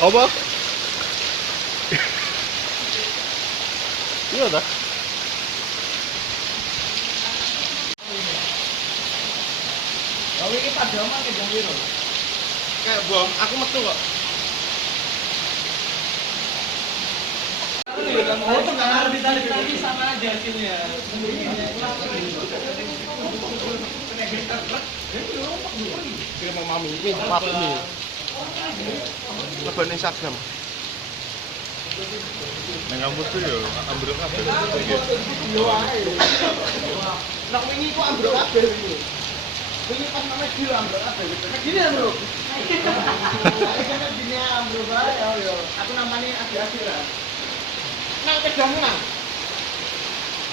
Apa? Iya dah. Kalau ini padaman ke jam biru. Kayak bom, aku metu kok. Oh, tengah ditarik lagi sama aja hasilnya. Kira mau mami ini apa ini? Lebaran Instagram. Nang kampus tuh ya, ambruk kabeh. Nah, ini kok ambruk kabeh iki. Ini pas namanya gila ambruk kabeh. Gini ambruk. Ini ambruk bae yo. Aku namanya Adi Adira. Nang kedong nang.